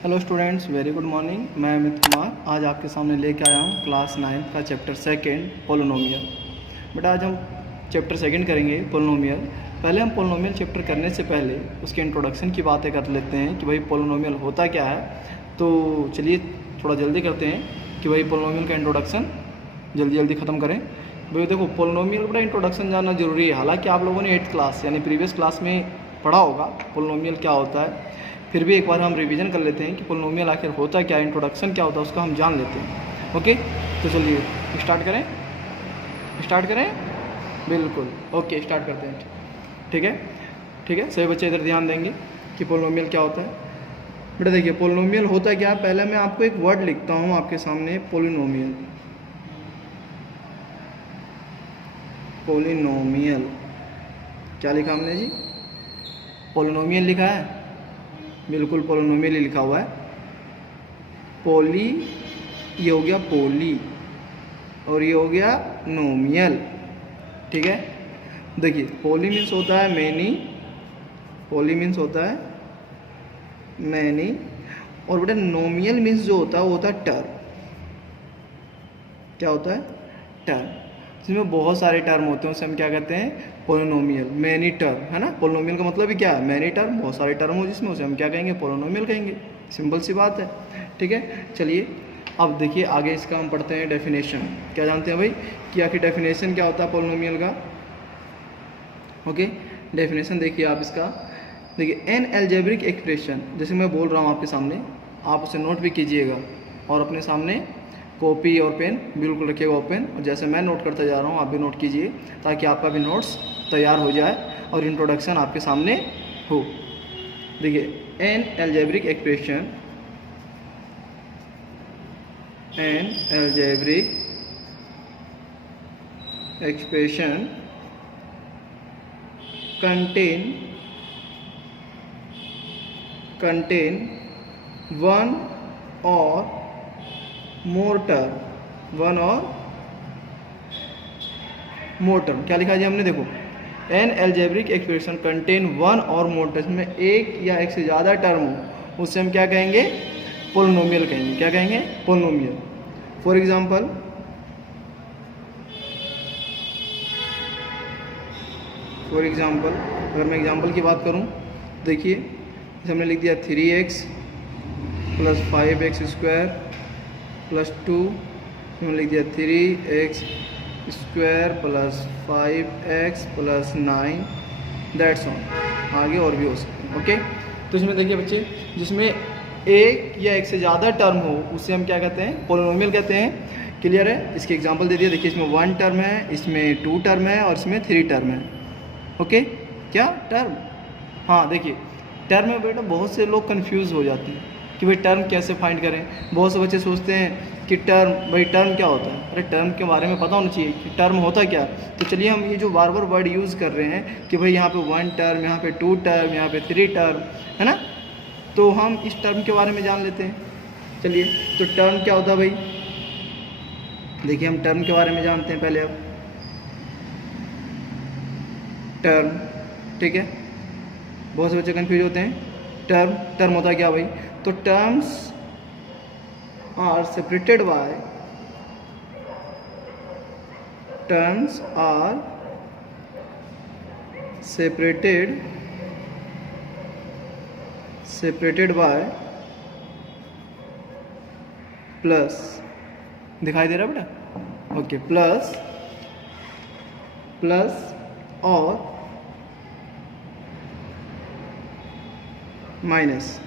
Hello students, very good morning. मैं अमित कुमार आज आपके सामने लेके आया हूँ क्लास 9 का चैप्टर सेकंड पोलिनोमियल। बेटा आज हम चैप्टर सेकंड करेंगे पोलिनोमियल। पहले हम पोलिनोमियल चैप्टर करने से पहले उसके इंट्रोडक्शन की बातें कर लेते हैं कि भाई पोलिनोमियल होता क्या है। तो चलिए थोड़ा जल्दी करते हैं कि भाई पोलिनोमियल का इंट्रोडक्शन जल्दी ख़त्म करें। भाई देखो, पोलिनोमियल बड़ा इंट्रोडक्शन जानना ज़रूरी है। हालांकि आप लोगों ने 8th क्लास यानी प्रीवियस क्लास में पढ़ा होगा पोलिनोमियल क्या होता है, फिर भी एक बार हम रिवीजन कर लेते हैं कि पोलिनोमियल आखिर होता क्या है, इंट्रोडक्शन क्या होता है, उसका हम जान लेते हैं। ओके, तो चलिए स्टार्ट करें। बिल्कुल ओके, स्टार्ट करते हैं। ठीक है, सभी बच्चे इधर ध्यान देंगे कि पोलिनोमियल क्या होता है। बेटा देखिए, पोलिनोमियल होता क्या है, पहले मैं आपको एक वर्ड लिखता हूँ आपके सामने, पोलिनोमियल। क्या लिखा हमने जी? पोलिनोमियल लिखा है, बिल्कुल पोलिनोमियल ही लिखा हुआ है। पोली ये हो गया पोली और ये हो गया नोमियल। ठीक है, देखिए पोली मीन्स होता है मैनी, और बेटा नोमियल मीन्स जो होता है वो होता है टर्म। क्या होता है? टर्म। इसमें बहुत सारे टर्म होते हैं, उसे हम क्या कहते हैं? पोलिनोमियल। मैनी टर्म है ना, पोलिनोमियल का मतलब ही क्या है? मैनी टर्म, बहुत सारे टर्म हो जिसमें, उसे हम क्या कहेंगे? पोलिनोमियल कहेंगे। सिंपल सी बात है। ठीक है, चलिए अब देखिए आगे इसका हम पढ़ते हैं डेफिनेशन। क्या जानते हैं भाई कि आखिर डेफिनेशन क्या होता है पोलिनोमियल का? ओके, डेफिनेशन देखिए आप इसका। देखिए एन एल्जेब्रिक एक्सप्रेशन, जैसे मैं बोल रहा हूँ आपके सामने, आप उसे नोट भी कीजिएगा और अपने सामने कॉपी और पेन बिल्कुल रखिएगा ओपन, और जैसे मैं नोट करता जा रहा हूँ आप भी नोट कीजिए ताकि आपका भी नोट्स तैयार हो जाए और इंट्रोडक्शन आपके सामने हो। देखिए N algebraic expression contain one or more term। क्या लिखा जी हमने? देखो, N algebraic expression contain one और मोर टर्म, में एक या एक से ज़्यादा टर्म हो, उससे हम क्या कहेंगे? पोलिनोमियल कहेंगे। क्या कहेंगे? पोलिनोमियल। फॉर एग्जांपल अगर मैं एग्जांपल की बात करूं, देखिए जैसे हमने लिख दिया 3x + 5x² + 2, हमने लिख दिया 3x² + 5x + 9, दैट्स ऑल। आगे और भी हो सकते हैं। ओके, तो इसमें देखिए बच्चे, जिसमें एक या एक से ज़्यादा टर्म हो उसे हम क्या कहते हैं? पोलिनोमियल कहते हैं। क्लियर है? इसके एग्जांपल दे दिए। देखिए इसमें 1 टर्म है, इसमें 2 टर्म है और इसमें 3 टर्म है। ओके, क्या टर्म? हाँ देखिए, टर्म में बेटा बहुत से लोग कंफ्यूज हो जाते हैं कि भाई टर्म कैसे फाइंड करें। बहुत से बच्चे सोचते हैं कि टर्म क्या होता है। अरे टर्म के बारे में पता होना चाहिए कि टर्म होता क्या। तो चलिए हम ये जो बार बार वर्ड यूज़ कर रहे हैं कि भाई यहाँ पे 1 टर्म, यहाँ पे 2 टर्म, यहाँ पे 3 टर्म, है ना, तो हम इस टर्म के बारे में जान लेते हैं। चलिए, तो टर्म क्या होता है भाई? देखिए हम टर्म के बारे में जानते हैं पहले। अब टर्म, ठीक है, बहुत से बच्चे कंफ्यूज होते हैं। टर्म होता है क्या भाई? तो terms are separated by plus, दिखाई दे रहा है बेटा? ओके, प्लस और माइनस।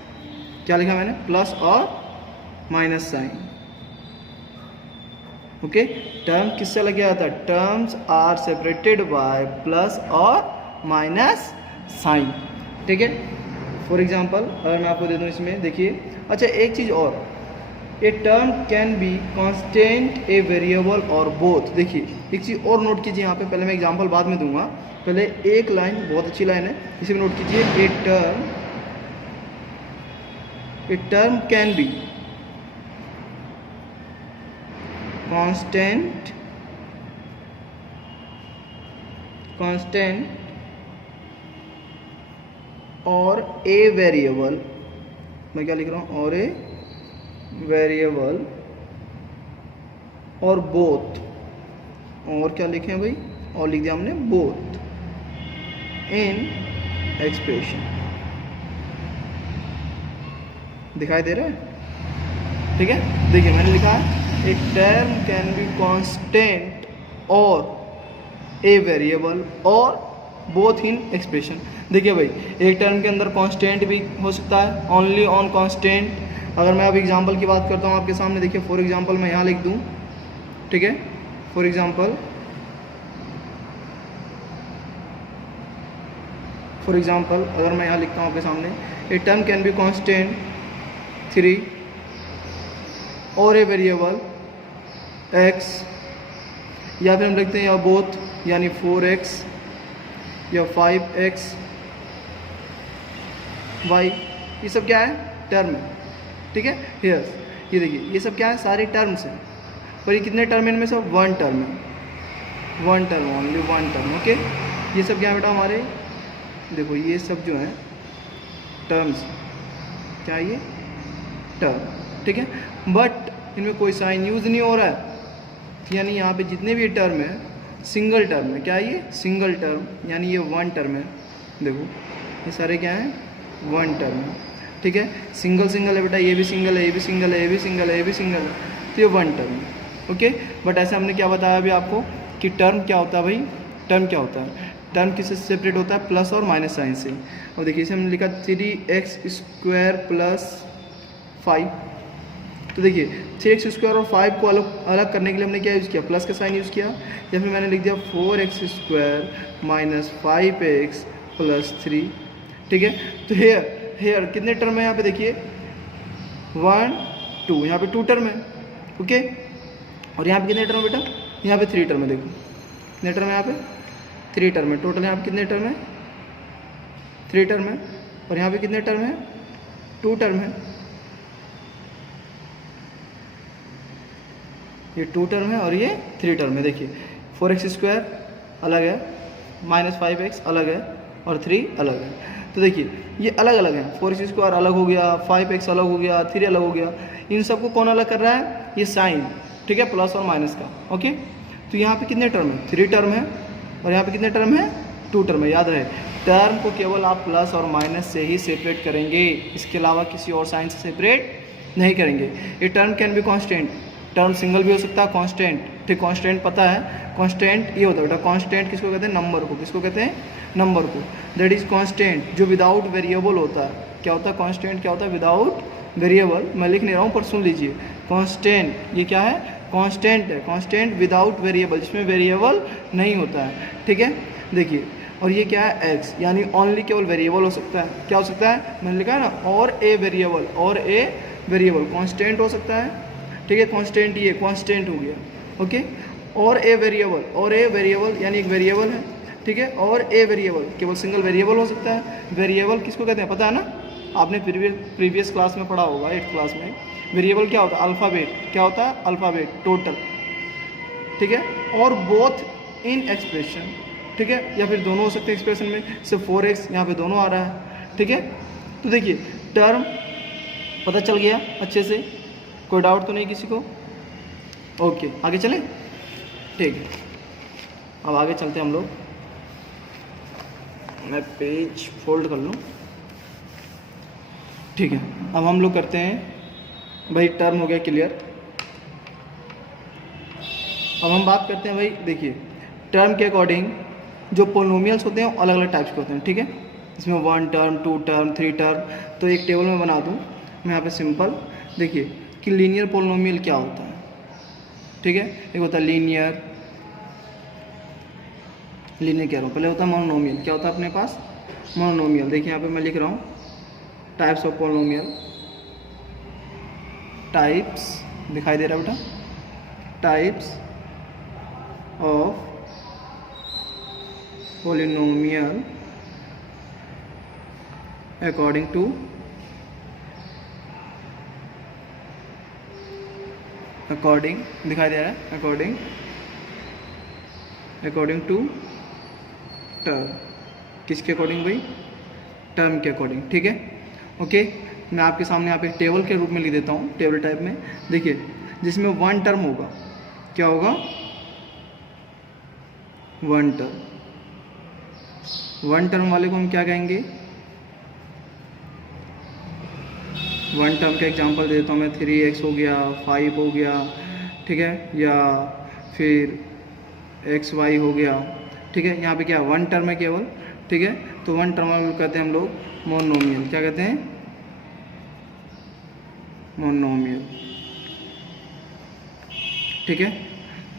क्या लिखा मैंने? प्लस और माइनस साइन। ओके, टर्म किससे लग गया था? Terms are separated by plus और माइनस साइन। ठीक है, फॉर एग्जांपल अगर मैं आपको दे दूं इसमें, देखिए, अच्छा एक चीज़ और, a term can be constant, a variable और बोथ। देखिए एक चीज़ और नोट कीजिए यहाँ पे, पहले मैं एग्जांपल बाद में दूंगा, पहले एक लाइन, बहुत अच्छी लाइन है, इसे नोट कीजिए। A term can be constant और a variable मैं क्या लिख रहा हूँ, और ए वेरिएबल और बोथ, और क्या लिखे हैं भाई, और लिख दिया हमने बोथ इन एक्सप्रेशन। दिखाई दे रहा है? ठीक है, देखिए मैंने लिखा है एक टर्म कैन बी कांस्टेंट और ए वेरिएबल और बोथ इन एक्सप्रेशन। देखिए भाई, एक टर्म के अंदर कांस्टेंट भी हो सकता है, ओनली ऑन कांस्टेंट। अगर मैं अब एग्जांपल की बात करता हूँ आपके सामने, देखिए फॉर एग्जांपल मैं यहाँ लिख दूँ, ठीक है, फॉर एग्जांपल अगर मैं यहाँ लिखता हूँ आपके सामने, a term can be constant 3 और ए वेरिएबल x, या फिर हम लिखते हैं या बोथ, यानी 4x या 5x y, ये सब क्या है, टर्म है। ठीक है, हियर ये देखिए ये सब क्या है, सारी टर्म्स हैं, पर ये कितने टर्म है इनमें से, वन टर्म है, one term, only one term. Okay, ये सब क्या है बेटा हमारे, देखो ये सब जो है टर्म्स, क्या ये टर्म, ठीक है, बट इनमें कोई साइन यूज़ नहीं हो रहा है, यानी यहाँ पे जितने भी टर्म है सिंगल टर्म है। क्या है ये, सिंगल टर्म, यानी ये वन टर्म है। देखो ये सारे क्या हैं, वन टर्म है। ठीक है, सिंगल सिंगल है बेटा, ये भी सिंगल है, ये भी सिंगल है, ये भी सिंगल है, ये भी सिंगल है, तो ये वन टर्म है। ओके, बट ऐसे हमने क्या बताया अभी आपको कि टर्म क्या होता है भाई, टर्म क्या होता है, टर्म किससे सेपरेट होता है, प्लस और माइनस साइन से। और देखिए इसे हमने लिखा 3x² प्लस 5, तो देखिए 3x² और 5 को अलग करने के लिए हमने क्या यूज़ किया, प्लस का साइन यूज़ किया, या फिर मैंने लिख दिया 4x² माइनस 5x प्लस 3। ठीक है, तो हेयर कितने टर्म है यहाँ पे, देखिए 1 2, यहाँ पे 2 टर्म है। ओके, और यहाँ पे कितने टर्म है बेटा, यहाँ पे 3 टर्म है। देखो कितने टर्म है यहाँ पे, 3 टर्म है टोटल। यहाँ पे कितने टर्म है, 3 टर्म है, और यहाँ पे कितने टर्म है, 2 टर्म है। ये 2 टर्म है और ये 3 टर्म है। देखिए 4x² अलग है, माइनस 5x अलग है, और 3 अलग है। तो देखिए ये अलग अलग है, 4x² अलग हो गया, 5x अलग हो गया, 3 अलग हो गया। इन सबको कौन अलग कर रहा है, ये साइन, ठीक है, प्लस और माइनस का। ओके, तो यहाँ पे कितने टर्म है, 3 टर्म है, और यहाँ पे कितने टर्म है, 2 टर्म है। याद रहे, टर्म को केवल आप प्लस और माइनस से ही सेपरेट करेंगे, इसके अलावा किसी और साइन से सेपरेट नहीं करेंगे। ये term can be constant, term single भी हो सकता है, कांस्टेंट। ठीक, कांस्टेंट पता है, कांस्टेंट ये होता है बेटा, कांस्टेंट किसको कहते हैं, नंबर को। किसको कहते हैं, नंबर को। दैट इज कांस्टेंट जो विदाउट वेरिएबल होता है। क्या होता है कांस्टेंट, क्या होता है, विदाउट वेरिएबल। मैं लिख नहीं रहा हूँ पर सुन लीजिए, कांस्टेंट ये क्या है, कांस्टेंट है, कांस्टेंट विदाउट वेरिएबल, जिसमें वेरिएबल नहीं होता है। ठीक है, देखिए, और ये क्या है, x, यानी ओनली केवल वेरिएबल हो सकता है। क्या हो सकता है, मैंने लिखा है ना, और ए वेरिएबल, और ए वेरिएबल कांस्टेंट हो सकता है। ठीक है, कांस्टेंट ये कांस्टेंट हो गया। ओके, और ए वेरिएबल, और ए वेरिएबल यानी एक वेरिएबल है। ठीक है, और ए वेरिएबल केवल सिंगल वेरिएबल हो सकता है। वेरिएबल किसको कहते हैं पता है ना, आपने प्रीवियस क्लास में पढ़ा होगा, 8th क्लास में। वेरिएबल क्या होता है, अल्फ़ाबेट। क्या होता है, अल्फ़ाबेट, टोटल। ठीक है, और बोथ इन एक्सप्रेशन। ठीक है, या फिर दोनों हो सकते हैं एक्सप्रेशन में, सिर्फ 4x यहाँ पे दोनों आ रहा है। ठीक है, तो देखिए टर्म पता चल गया अच्छे से, कोई डाउट तो नहीं किसी को। ओके, आगे चलें। ठीक है, अब आगे चलते हैं हम लोग। मैं पेज फोल्ड कर लूँ। ठीक है, अब हम लोग करते हैं भाई, टर्म हो गया क्लियर। अब हम बात करते हैं भाई, देखिए टर्म के अकॉर्डिंग जो पोलिनोमियल्स होते हैं अलग अलग टाइप्स के होते हैं। ठीक है, इसमें 1 टर्म, 2 टर्म, 3 टर्म। तो एक टेबल में बना दूँ मैं यहाँ पे सिंपल। देखिए कि लीनियर पोलिनोमियल क्या होता है। ठीक है, एक होता है लीनियर कह रहा हूँ, पहले होता है मोनोनोमियल। क्या होता है अपने पास, मोनोनोमियल। देखिए यहाँ पे मैं लिख रहा हूँ टाइप्स ऑफ पोलिनोमियल, टाइप्स दिखाई दे रहा है बेटा, types of polynomial according to दिखाई दे रहा है, अकॉर्डिंग टू टर्म। किसके अकॉर्डिंग भाई, टर्म के अकॉर्डिंग। ठीक है, ओके। मैं आपके सामने यहाँ पे टेबल के रूप में लिख देता हूँ, टेबल टाइप में। देखिए जिसमें वन टर्म होगा, क्या होगा, वन टर्म। वन टर्म वाले को हम क्या कहेंगे, वन टर्म का एग्जांपल दे देता हूँ मैं, 3x हो गया, 5 हो गया, ठीक है, या फिर xy हो गया, ठीक है। यहाँ पे क्या वन टर्म है केवल, ठीक है। तो वन टर्म वाले कहते हैं हम लोग मोनोमियल। क्या कहते हैं, मोनोमियल, ठीक है।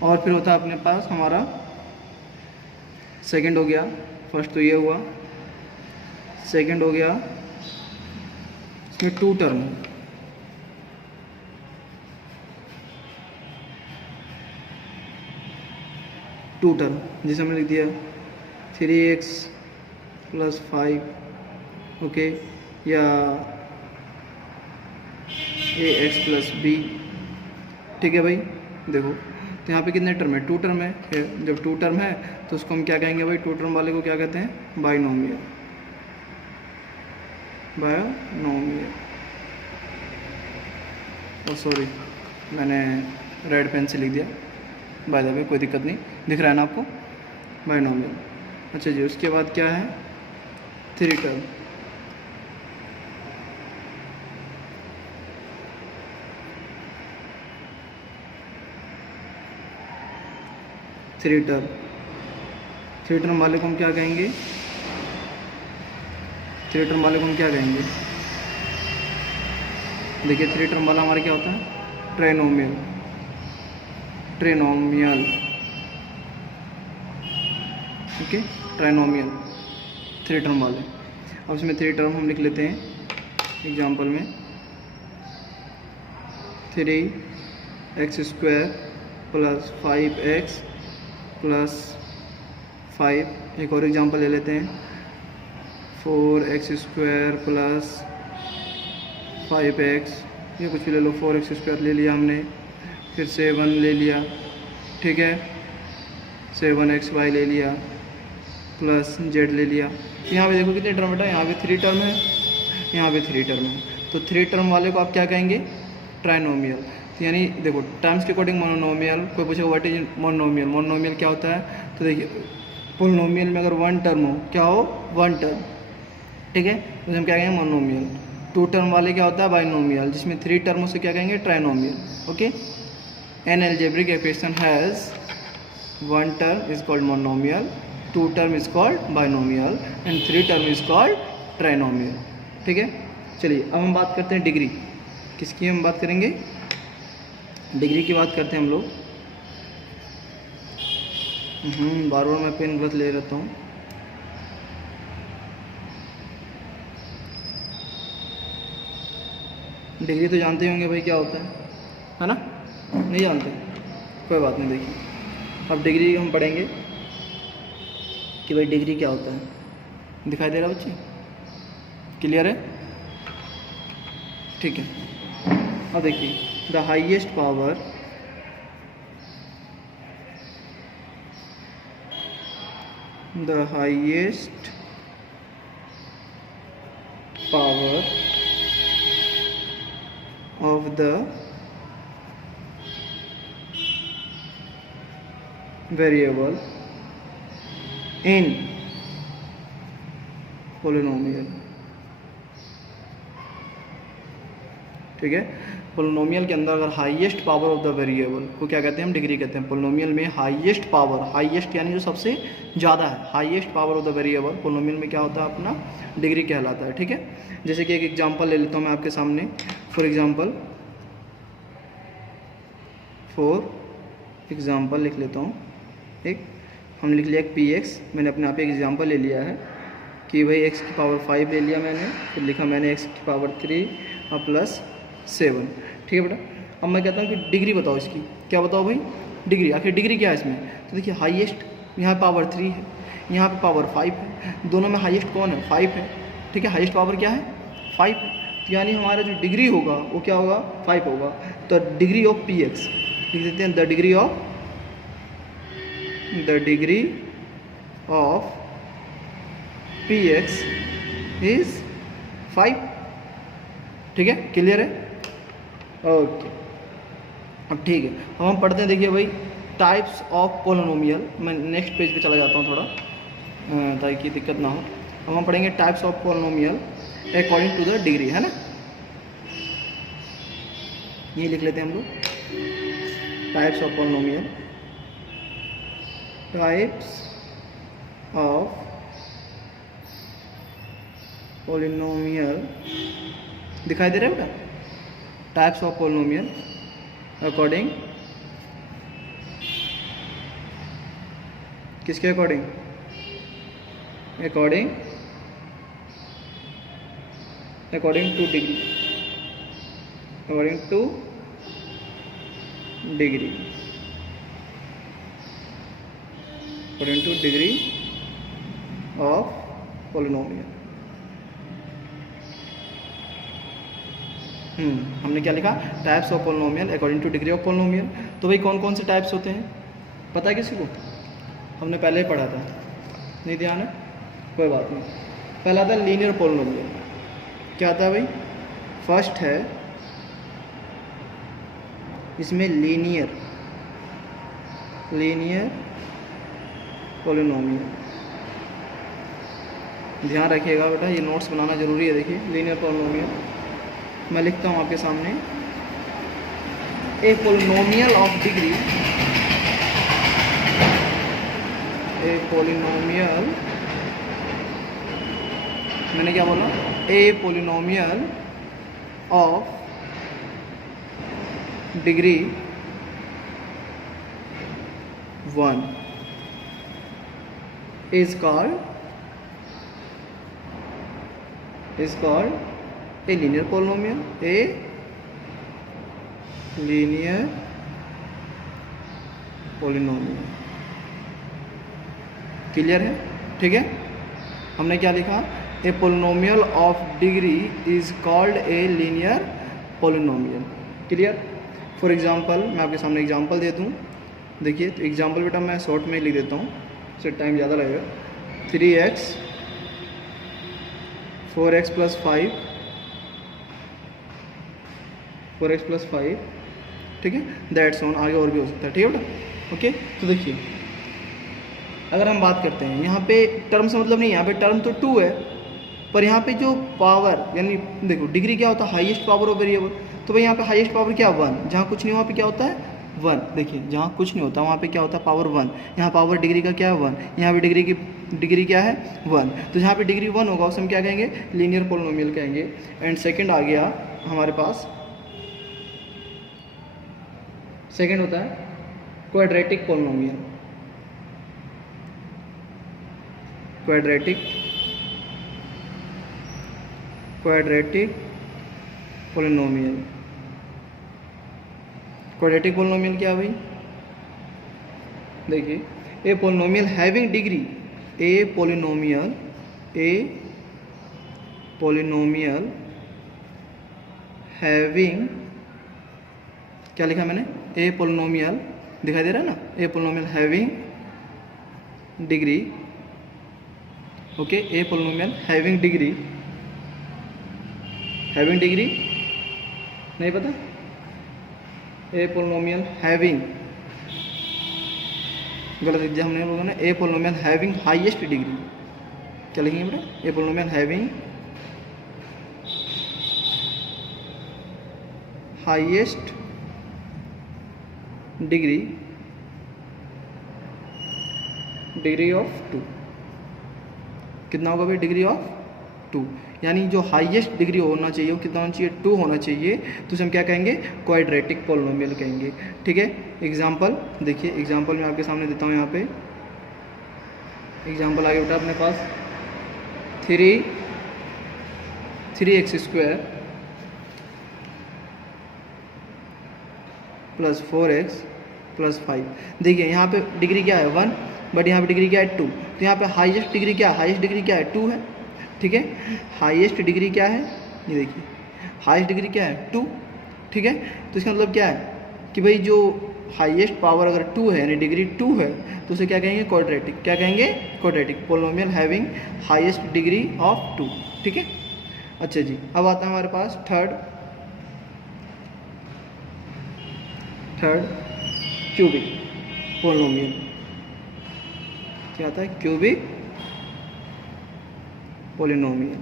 और फिर होता है अपने पास हमारा सेकंड हो गया, फर्स्ट तो ये हुआ, सेकंड हो गया, इसमें टू टर्म, टू टर्म जिसे हमने लिख दिया 3x + 5, ओके, या ax + b, ठीक है भाई। देखो तो यहाँ पे कितने टर्म है, टू टर्म है। जब टू टर्म है तो उसको हम क्या कहेंगे भाई, टू टर्म वाले को क्या कहते हैं, बाइनोमियल, बाइनोमियल। और सॉरी मैंने रेड पेन से लिख दिया, बाय द वे कोई दिक्कत नहीं, दिख रहा है ना आपको, बाइनोमियल। अच्छा जी, उसके बाद क्या है, three term, three term, three term वाले को हम क्या कहेंगे, थ्री टर्म वाले को हम क्या कहेंगे, देखिए थ्री टर्म वाला हमारा क्या होता है, trinomial, trinomial, okay, trinomial, three term वाले। अब इसमें थ्री टर्म हम लिख लेते हैं एग्जांपल में, 3x² + 5x + 5। एक और एग्जांपल ले लेते हैं, 4x² + 5x, ये कुछ भी ले लो, 4x² ले लिया हमने, फिर 7 ले लिया, ठीक है, 7xy ले लिया, प्लस z ले लिया। यहाँ पे देखो कितने टर्म बेटा, यहाँ पे थ्री टर्म है, यहाँ पे थ्री टर्म है। तो थ्री टर्म वाले को आप क्या कहेंगे, ट्राइनोमियल। तो यानी देखो टर्म्स के अकॉर्डिंग मोनोमियल। कोई पूछेगा व्हाट इज मोनोमियल, मोनोमियल क्या होता है, तो देखिए पोलिनोमियल में अगर वन टर्म हो, क्या हो, वन टर्म, ठीक है, तो हम क्या कहेंगे, मोनोमियल। टू टर्म वाले क्या होता है, बाइनोमियल, जिसमें थ्री टर्म से क्या कहेंगे, trinomial, okay. An algebraic expression has one term is called monomial, two term is called binomial and three term is called trinomial, ठीक है। चलिए अब हम बात करते हैं डिग्री, किसकी हम बात करेंगे, डिग्री की बात करते हैं हम लोग। बार बार मैं पेन गलत ले रहता हूँ। डिग्री तो जानते होंगे भाई क्या होता है ना, नहीं जानते, कोई बात नहीं। देखिए अब डिग्री हम पढ़ेंगे कि भाई डिग्री क्या होता है, दिखाई दे रहा बच्चे, क्लियर है, ठीक है। अब देखिए the highest power of the variable in polynomial, ठीक है। पोलिनोमियल के अंदर अगर highest power of the variable को क्या कहते हैं, हम डिग्री कहते हैं। पोलिनोमियल में हाईएस्ट पावर, हाईएस्ट यानी जो सबसे ज़्यादा है, highest power of the variable polynomial में क्या होता है, अपना डिग्री कहलाता है, ठीक है। जैसे कि एक एग्जांपल ले लेता हूँ मैं आपके सामने, फॉर एग्जांपल लिख लेता हूँ एक, हम लिख लिया एक px, मैंने अपने आप एक एग्जांपल ले लिया है कि भाई x की पावर 5 ले लिया मैंने, फिर लिखा मैंने x की पावर 3 और प्लस 7, ठीक है बेटा। अब मैं कहता हूँ कि डिग्री बताओ इसकी, क्या बताओ भाई, डिग्री, आखिर डिग्री क्या है इसमें। तो देखिए हाईएस्ट यहाँ पावर 3 है, यहाँ पे पावर 5 है, दोनों में हाईएस्ट कौन है, 5 है, ठीक है। हाईएस्ट पावर क्या है, 5 है, तो यानी हमारा जो डिग्री होगा वो क्या होगा, 5 होगा। तो डिग्री ऑफ px लिख देते हैं, the degree of px is 5, ठीक है, क्लियर है? ओके, अब ठीक है, अब हम पढ़ते हैं। देखिए भाई, टाइप्स ऑफ पोलिनोमियल। मैं नेक्स्ट पेज पे चला जाता हूँ थोड़ा ताकि दिक्कत ना हो। अब हम पढ़ेंगे types of polynomial according to the degree, है ना। ये लिख लेते हैं हम लोग, types of polynomial, types of polynomial, दिखाई दे रहा है बेटा? टाइप्स ऑफ पोलिनोमियल अकॉर्डिंग, किसके according? According to degree, according to degree, according to degree of polynomial. हमने क्या लिखा? Types of polynomial according to degree of polynomial. तो भाई कौन कौन से टाइप्स होते हैं पता है किसी को? हमने पहले ही पढ़ा था, नहीं ध्यान है? कोई बात नहीं। पहला था लीनियर पोलिनोमियल। क्या था भाई? फर्स्ट है इसमें लीनियर पोलिनोमियल। ध्यान रखिएगा बेटा, ये नोट्स बनाना जरूरी है। देखिए, लीनियर पोलिनोमियल मैं लिखता हूँ आपके सामने, a polynomial of degree, a polynomial, मैंने क्या बोला? A polynomial of degree 1 is called a linear polynomial, a linear polynomial। Clear है? ठीक है, हमने क्या लिखा? A polynomial of degree is called a linear polynomial. Clear? For example, मैं आपके सामने एग्जांपल दे दूँ। देखिए, तो एग्जांपल बेटा मैं शॉर्ट में लिख देता हूँ, उससे टाइम ज़्यादा लगेगा। 3x 4x + 5, 4x + 5, ठीक है, दैट्स ऑन। आगे और भी हो सकता है, ठीक है बेटा? ओके, तो देखिए, अगर हम बात करते हैं यहाँ पे टर्म से मतलब नहीं, यहाँ पे टर्म तो 2 है, पर यहाँ पे जो पावर, यानी देखो डिग्री क्या होता है? Highest power of variable. तो भाई यहाँ पे हाईएस्ट पावर क्या? 1। जहाँ कुछ नहीं वहाँ पे क्या होता है? 1। देखिए, जहाँ कुछ नहीं होता वहाँ पे क्या होता है? पावर 1। यहाँ पावर डिग्री का क्या है? 1। यहाँ पे डिग्री क्या है? 1। तो जहाँ पे डिग्री 1 होगा उसे हम क्या कहेंगे? लीनियर पोलिनोमियल कहेंगे। एंड सेकंड आ गया हमारे पास, सेकंड होता है quadratic polynomial. Quadratic polynomial. Quadratic polynomial क्या है भाई? देखिए, ए polynomial having degree, a polynomial having, क्या लिखा मैंने? ए पोलिनोमियल, दिखाई दे रहा है ना? A polynomial having degree, okay, A polynomial having degree नहीं पता? ए पोलिनोमियल हैविंग, गलत लिख दिया हमने, बोला ना। A polynomial having highest degree, क्या लिखेंगे बेटा? A polynomial having highest degree of 2। कितना होगा भाई? डिग्री ऑफ 2, यानी जो हाईएस्ट डिग्री होना चाहिए वो कितना होना चाहिए? 2 होना चाहिए। तो हम क्या कहेंगे? क्वाड्रेटिक पोलिनोमियल कहेंगे। ठीक है, एग्जांपल देखिए, एग्जांपल मैं आपके सामने देता हूँ। यहाँ पे एग्जांपल आगे बेटा अपने पास 3x² + 4x + 5। देखिए, यहाँ पे डिग्री क्या है? 1, बट यहाँ पे डिग्री क्या है? 2। तो यहाँ पे हाईएस्ट डिग्री क्या है? हाईएस्ट डिग्री क्या है? 2 है। ठीक है, हाईएस्ट डिग्री क्या है? ये देखिए, हाईएस्ट डिग्री क्या है? 2। ठीक है, तो इसका मतलब क्या है कि भाई जो हाईएस्ट पावर अगर 2 है, यानी डिग्री 2 है, तो उसे क्या कहेंगे? क्वाड्रेटिक। क्या कहेंगे? Quadratic polynomial having highest degree of 2। ठीक है, अच्छा जी, अब आता है हमारे पास थर्ड क्यूबिक पोलिनोमियल। क्या आता है? Cubic polynomial.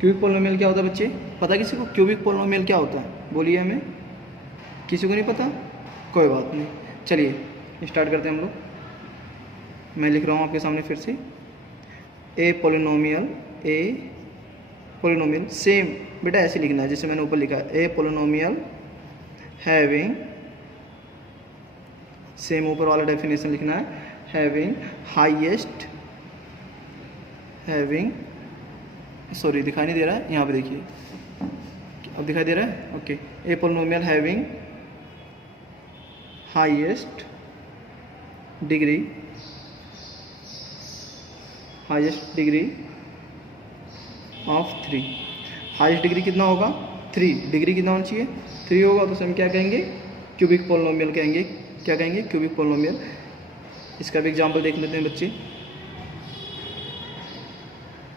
क्यूबिक पोलिनोमियल क्या होता है बच्चे? पता किसी को क्यूबिक पोलिनोमियल क्या होता है? बोलिए हमें। किसी को नहीं पता? कोई बात नहीं, चलिए स्टार्ट करते हैं हम लोग। मैं लिख रहा हूँ आपके सामने फिर से। ए पोलिनोमियल सेम बेटा ऐसे लिखना है जैसे मैंने ऊपर लिखा है। ए पोलिनोमियल हैविंग, सेम ऊपर वाला डेफिनेशन लिखना है, हैविंग हाईएस्ट, सॉरी दिखाई नहीं दे रहा है, यहाँ पे देखिए, अब दिखाई दे रहा है? Okay. A polynomial having highest degree of 3। Highest degree कितना होगा? 3। डिग्री कितना होना चाहिए? 3 होगा, तो हम क्या कहेंगे? क्यूबिक पोलिनोमियल कहेंगे। क्या कहेंगे? Cubic polynomial. इसका भी एग्जांपल देख लेते हैं बच्चे।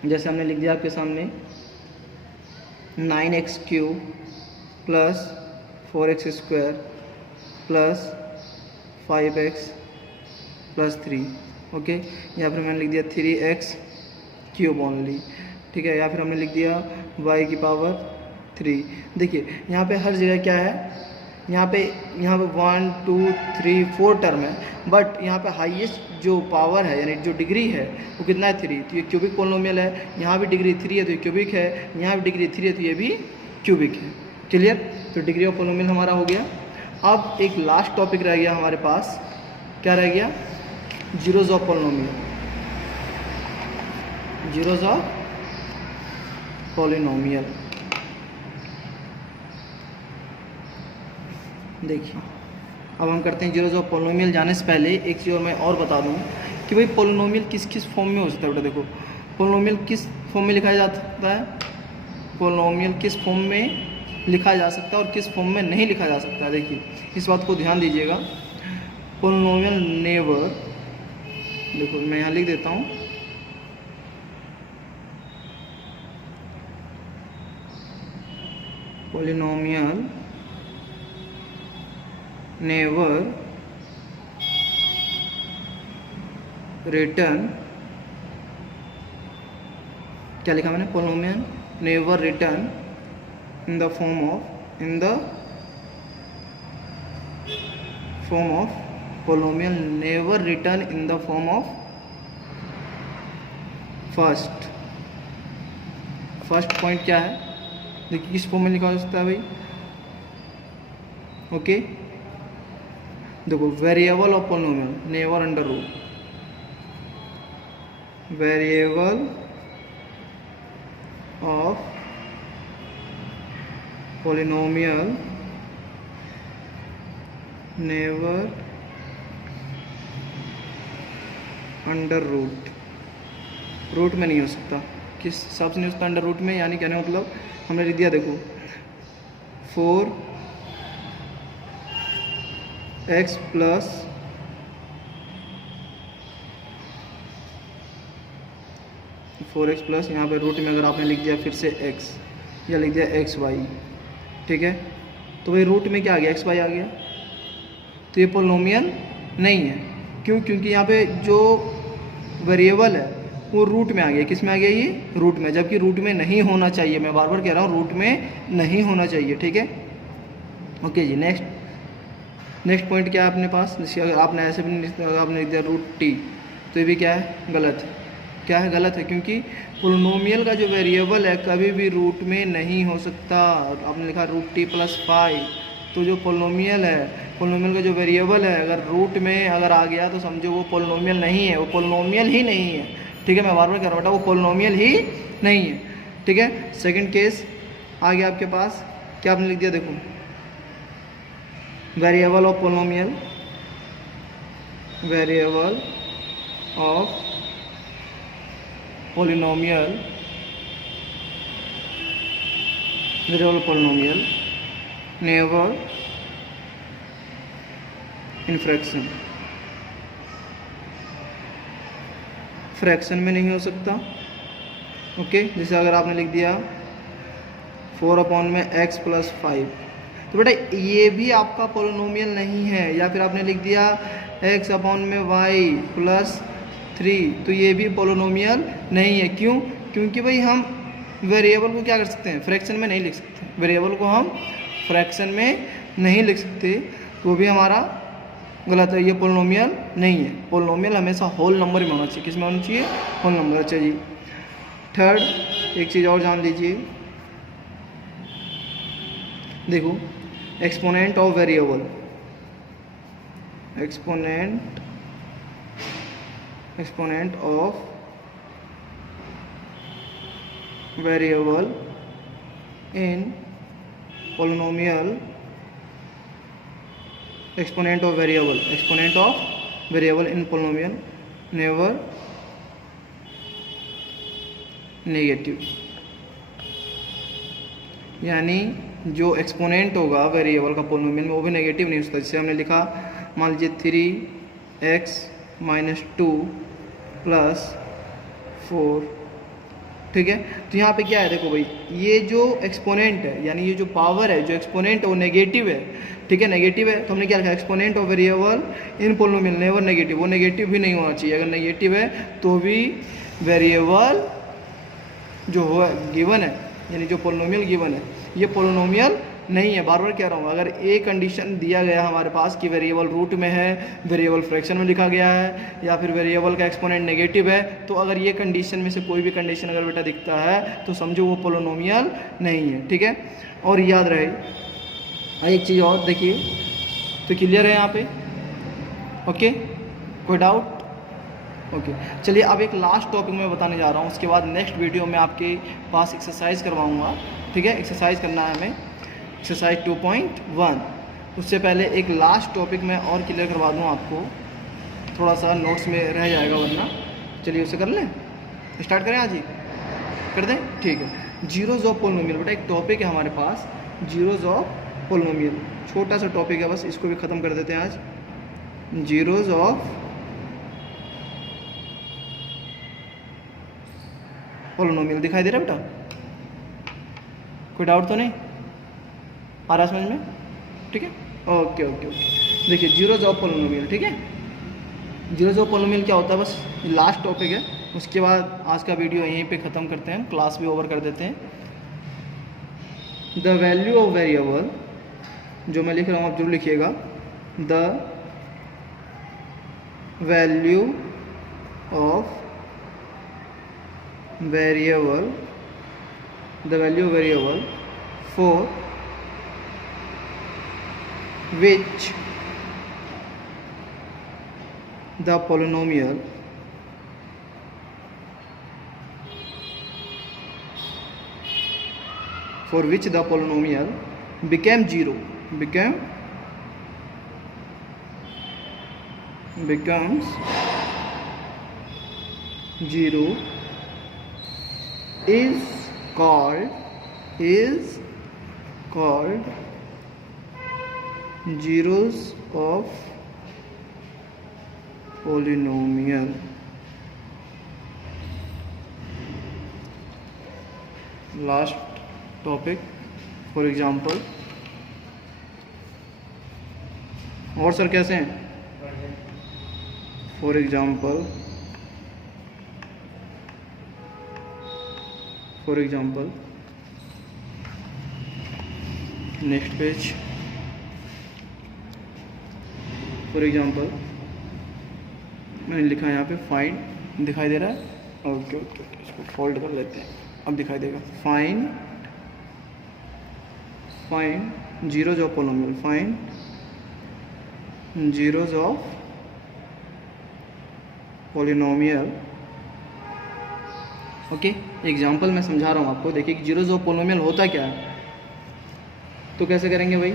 जैसे हमने लिख दिया आपके सामने 9x³ plus 4x² plus 5x plus 3। Okay, या फिर मैंने लिख दिया 3x³ ओनली, ठीक है। या फिर हमने लिख दिया y की पावर 3। देखिए यहाँ पे हर जगह क्या है, यहाँ पे 1 2 3 4 टर्म है, बट यहाँ पे हाईएस्ट जो पावर है यानी जो डिग्री है वो कितना है? 3। तो ये क्यूबिक पोलिनोमियल है। यहाँ भी डिग्री 3 है तो ये क्यूबिक है, यहाँ भी डिग्री 3 है तो ये भी क्यूबिक है। क्लियर? तो डिग्री ऑफ पोलिनोमियल हमारा हो गया। अब एक लास्ट टॉपिक रह गया हमारे पास। क्या रह गया? Zeros of polynomial. Zeros of polynomial. देखिए अब हम करते हैं जीरोज ऑफ पोलिनोमियल। जाने से पहले एक चीज़ और मैं और बता दूं कि भाई पोलिनोमियल किस किस फॉर्म में हो सकता है। बेटा देखो, पोलिनोमियल किस फॉर्म में लिखा जा सकता है? पोलिनोमियल किस फॉर्म में लिखा जा सकता है और किस फॉर्म में नहीं लिखा जा सकता है। देखिए इस बात को ध्यान दीजिएगा। पोलिनोमियल नेवर, देखो मैं यहाँ लिख देता हूँ, पोलिनोमियल नेवर रिटर्न, क्या लिखा मैंने? Polynomial never return in the form of polynomial never written in the form of first point क्या है? देखिए किस फॉर्म में लिखा जा सकता है भाई? ओके, देखो variable of polynomial never under root, variable of polynomial never under root में नहीं हो सकता। किस हिसाब से नहीं हो सकता अंडर रूट में? यानी कहने मतलब हमने लिख दिया, देखो 4x प्लस 4x प्लस यहाँ पे रूट में अगर आपने लिख दिया फिर से x या लिख दिया xy, ठीक है, तो भाई रूट में क्या आ गया? xy आ गया। तो ये पोलिनोमियल नहीं है। क्यों? क्योंकि यहाँ पे जो वेरिएबल है वो रूट में आ गया। किस में आ गया? ये रूट में, जबकि रूट में नहीं होना चाहिए। मैं बार बार कह रहा हूँ रूट में नहीं होना चाहिए, ठीक है। ओके जी, नेक्स्ट पॉइंट क्या है अपने पास? जैसे अगर आपने ऐसे भी आपने लिख दिया √t, तो ये भी क्या है? गलत है। क्या है? गलत है, क्योंकि पोलिनोमियल का जो वेरिएबल है कभी भी रूट में नहीं हो सकता। आपने लिखा √t + 5, तो जो पोलिनोमियल है, पोलिनोमियल का जो वेरिएबल है अगर रूट में अगर आ गया तो समझो वो पोलिनोमियल नहीं है, वो पोलिनोमियल ही नहीं है, ठीक है। मैं बार बार कह रहा हूँ बेटा वो पोलिनोमियल ही नहीं है, ठीक है। सेकंड केस आ गया आपके पास, क्या आपने लिख दिया? देखो variable of polynomial, variable of polynomial, variable polynomial never in fraction, fraction में नहीं हो सकता, ओके, जैसे अगर आपने लिख दिया 4/x + 5, तो बेटा ये भी आपका पोलिनोमियल नहीं है। या फिर आपने लिख दिया x/y + 3, तो ये भी पोलिनोमियल नहीं है। क्यों? क्योंकि भाई हम वेरिएबल को क्या कर सकते हैं, फ्रैक्शन में नहीं लिख सकते। वेरिएबल को हम फ्रैक्शन में नहीं लिख सकते, तो भी हमारा गलत है, ये पोलिनोमियल नहीं है। पोलिनोमियल हमेशा होल नंबर में होना चाहिए। किस में होना चाहिए? Whole number. अच्छा जी, थर्ड एक चीज़ और जान लीजिए, देखो exponent of variable, exponent of variable in polynomial, exponent of variable in polynomial never negative. यानी जो एक्सपोनेंट होगा वेरिएबल का पोलिनोमियल में वो भी नेगेटिव नहीं हो सकता। जैसे हमने लिखा, मान लीजिए 3x - 2 + 4, ठीक है। तो यहाँ पे क्या है, देखो भाई, ये जो एक्सपोनेंट है यानी ये जो पावर है, जो एक्सपोनेंट है वो नेगेटिव है, ठीक है, नेगेटिव है। तो हमने क्या लिखा, exponent of variable in polynomial never negative. वो नेगेटिव भी नहीं होना चाहिए। अगर नेगेटिव है तो भी वेरिएबल जो हो गिवन है, यानी जो पोलिनोमियल गिवन है, ये पोलिनोमियल नहीं है। बार बार कह रहा हूँ, अगर ए कंडीशन दिया गया हमारे पास कि वेरिएबल रूट में है, वेरिएबल फ्रैक्शन में लिखा गया है, या फिर वेरिएबल का एक्सपोनेंट नेगेटिव है, तो अगर ये कंडीशन में से कोई भी कंडीशन अगर बेटा दिखता है तो समझो वो पोलिनोमियल नहीं है, ठीक है। और याद रहे एक चीज़ और देखिए, तो क्लियर है यहाँ पे? ओके, कोई डाउट? ओके, चलिए अब एक लास्ट टॉपिक मैं बताने जा रहा हूँ। उसके बाद नेक्स्ट वीडियो में आपके पास एक्सरसाइज करवाऊँगा, ठीक है। एक्सरसाइज करना है हमें, एक्सरसाइज 2.1। उससे पहले एक लास्ट टॉपिक मैं और क्लियर करवा दूँ आपको, थोड़ा सा नोट्स में रह जाएगा वरना। चलिए उसे कर लें, स्टार्ट करें आज ही, कर दें, ठीक है। जीरोज ऑफ पोलिनोमियल, बेटा एक टॉपिक है हमारे पास, जीरोज ऑफ पोलिनोमियल। छोटा सा टॉपिक है, बस इसको भी ख़त्म कर देते हैं आज। जीरोज ऑफ पोलिनोमियल दिखाई दे रहा है बेटा? कोई डाउट तो नहीं आ रहा समझ में? ठीक है, ओके ओके ओके। देखिए जीरोज ऑफ पोलिनोमियल, ठीक है। जीरोज ऑफ पोलिनोमियल क्या होता है, बस लास्ट टॉपिक है। उसके बाद आज का वीडियो यहीं पे ख़त्म करते हैं, क्लास भी ओवर कर देते हैं। द वैल्यू ऑफ वेरिएबल, जो मैं लिख रहा हूँ आप जरूर लिखिएगा, the value of variable, the value variable for which the polynomial becomes zero is called zeros of polynomial। Last topic, for example. और सर कैसे हैं? For example next page. For example मैंने लिखा है यहाँ पे फाइंड, दिखाई दे रहा है? ओके ओके ओके, इसको फोल्ड कर लेते हैं, अब दिखाई देगा। Find zeros of polynomial, find zeros of polynomial. Okay, example मैं समझा रहा हूँ आपको। देखिए जीरोज ऑफ पोलिनोमियल होता क्या है, तो कैसे करेंगे भाई,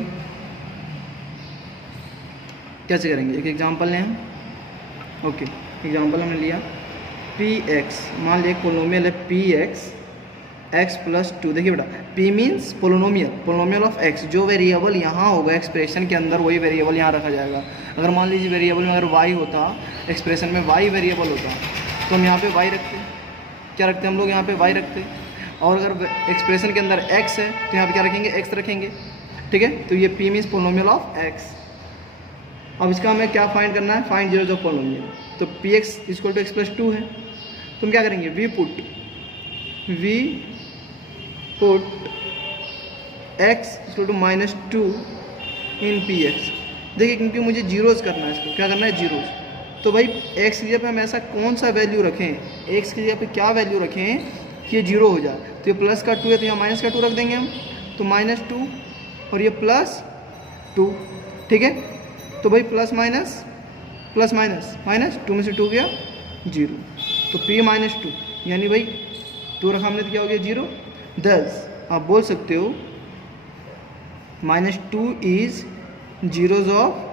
कैसे करेंगे? एक एग्जांपल लें हम। ओके, एग्जांपल हमने लिया px, मान लिया पोलिनोमियल है px x + 2। देखिए बेटा, p means polynomial of x, जो वेरिएबल यहाँ होगा एक्सप्रेशन के अंदर वही वेरिएबल यहाँ रखा जाएगा। अगर मान लीजिए वेरिएबल में अगर y होता, एक्सप्रेशन में y वेरिएबल होता, तो हम यहाँ पे y रखते, क्या रखते हैं हम लोग यहाँ पे y रखते हैं, और अगर एक्सप्रेशन के अंदर x है तो यहाँ पे क्या रखेंगे, x रखेंगे, ठीक है। तो ये p means polynomial of x। अब इसका हमें क्या फाइंड करना है, फाइंड जीरोज ऑफ पोलिनोमियल। तो px equal to x plus 2 है, तो हम क्या करेंगे, we put x equal to minus 2 in px। देखिए क्योंकि मुझे जीरोज करना है, इसको क्या करना है, जीरोज। तो भाई x की जगह पे हम ऐसा कौन सा वैल्यू रखें, x की जगह पे क्या वैल्यू रखें कि ये जीरो हो जाए। तो ये प्लस का 2 है तो यहाँ माइनस का 2 रख देंगे हम, तो माइनस 2 और ये प्लस 2, ठीक है। तो भाई प्लस माइनस माइनस 2 में से 2 गया 0, तो p माइनस 2 यानी भाई 2 रखा हमने तो क्या हो गया 0। दस आप बोल सकते हो -2 इज जीरोज ऑफ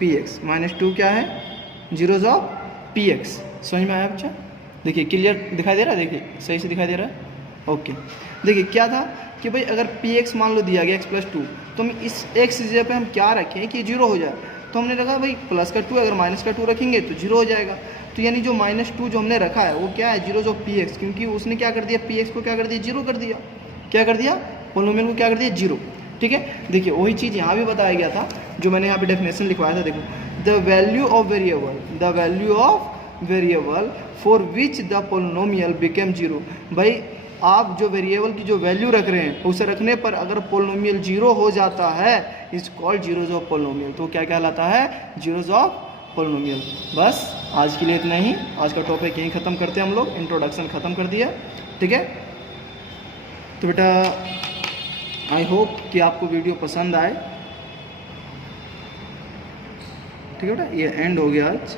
px। -2 क्या है, जीरोज ऑफ px। समझ में आया बच्चा? देखिए क्लियर दिखाई दे रहा है, देखिए सही से दिखाई दे रहा है, ओके। देखिए क्या था कि भाई अगर px मान लो दिया गया x प्लस 2, तो हम इस x की जगह पे हम क्या रखें कि जीरो हो जाए। तो हमने रखा भाई प्लस का 2, अगर माइनस का 2 रखेंगे तो जीरो हो जाएगा। तो यानी जो -2 जो हमने रखा है वो क्या है, जीरोज ऑफ px, क्योंकि उसने क्या कर दिया, px को क्या कर दिया, जीरो कर दिया। क्या कर दिया, पोलिनोमियल को क्या कर दिया, जीरो, ठीक है। देखिए वही चीज़ यहाँ भी बताया गया था जो मैंने यहाँ पे डेफिनेशन लिखवाया था। देखो, the value of variable for which the polynomial became zero. भाई आप जो वेरिएबल की जो वैल्यू रख रहे हैं उसे रखने पर अगर पोलिनोमियल जीरो हो जाता है is called zeros of polynomial. तो क्या कहलाता है, जीरोज ऑफ पोलिनोमियल। बस आज के लिए इतना ही, आज का टॉपिक यहीं ख़त्म करते हैं हम लोग, इंट्रोडक्शन ख़त्म कर दिया, ठीक है। तो बेटा आई होप कि आपको वीडियो पसंद आए, ठीक है बेटा। ये एंड हो गया आज।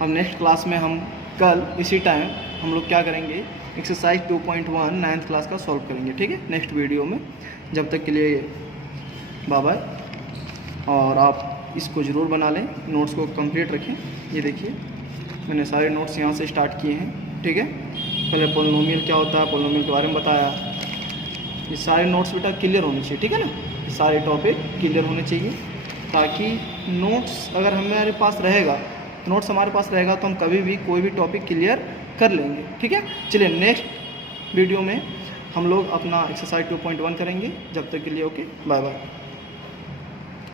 अब नेक्स्ट क्लास में हम कल इसी टाइम हम लोग क्या करेंगे, एक्सरसाइज 2.1 9th क्लास का सॉल्व करेंगे, ठीक है, नेक्स्ट वीडियो में। जब तक के लिए बाय बाय, और आप इसको ज़रूर बना लें, नोट्स को कंप्लीट रखें। ये देखिए मैंने सारे नोट्स यहाँ से स्टार्ट किए हैं, ठीक है। पहले पोलिनोमियल क्या होता है, पोलिनोमियल के बारे में बताया। ये सारे नोट्स बेटा क्लियर होने चाहिए, ठीक है ना, ये सारे टॉपिक क्लियर होने चाहिए, ताकि नोट्स अगर हमारे पास रहेगा, नोट्स हमारे पास रहेगा तो हम कभी भी कोई भी टॉपिक क्लियर कर लेंगे, ठीक है। चलिए नेक्स्ट वीडियो में हम लोग अपना एक्सरसाइज 2.1 करेंगे। जब तक के लिए ओके, बाय बाय।